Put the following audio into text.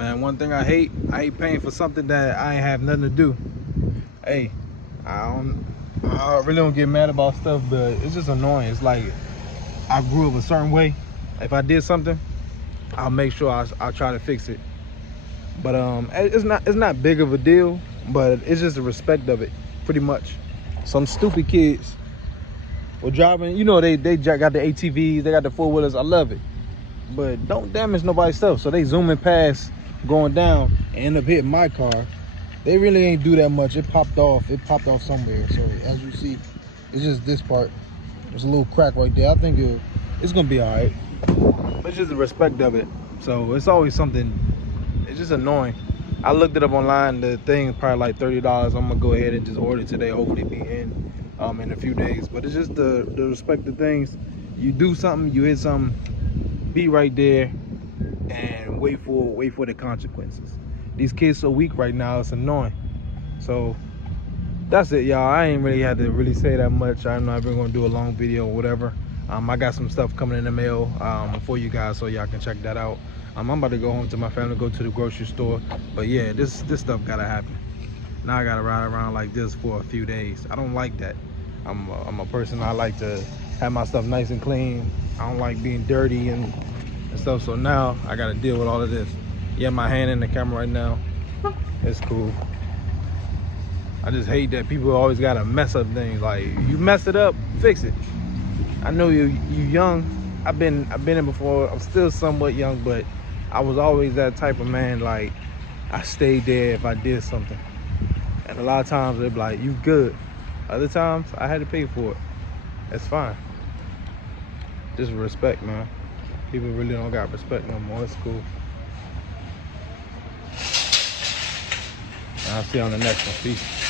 Man, one thing I hate paying for something that I ain't have nothing to do. Hey, I really don't get mad about stuff, but it's just annoying. It's like I grew up a certain way. If I did something, I'll make sure I'll try to fix it. But it's not big of a deal, but it's just the respect of it, pretty much. Some stupid kids were driving, you know, they got the ATVs, they got the four-wheelers. I love it, but don't damage nobody's stuff. So they zooming past, going down, and end up hitting my car. They really ain't do that much. It popped off somewhere. So as you see, it's just this part. There's a little crack right there. I think it's gonna be all right. But it's just the respect of it. So it's always something. It's just annoying. I looked it up online. The thing is probably like $30. I'm gonna go ahead and just order it today. Hopefully be in a few days. But it's just the respect of things. You do something, you hit something, be right there and wait for the consequences. These kids so weak right now, it's annoying. So that's it, y'all. I ain't really had to really say that much. I'm not even gonna do a long video or whatever. I got some stuff coming in the mail for you guys, so y'all can check that out. I'm about to go home to my family, go to the grocery store. But yeah, this stuff gotta happen. Now I gotta ride around like this for a few days. I don't like that. I'm a person, I like to have my stuff nice and clean. I don't like being dirty and stuff. So now I gotta deal with all of this. Yeah, my hand in the camera right now. It's cool. I just hate that people always gotta mess up things. Like, you mess it up, fix it. I know you young. I've been in before. I'm still somewhat young, but I was always that type of man. Like, I stayed there if I did something. And a lot of times they'd be like, you good. Other times I had to pay for it. That's fine. Just respect, man. People really don't got respect no more. It's cool. I'll see you on the next one. Peace.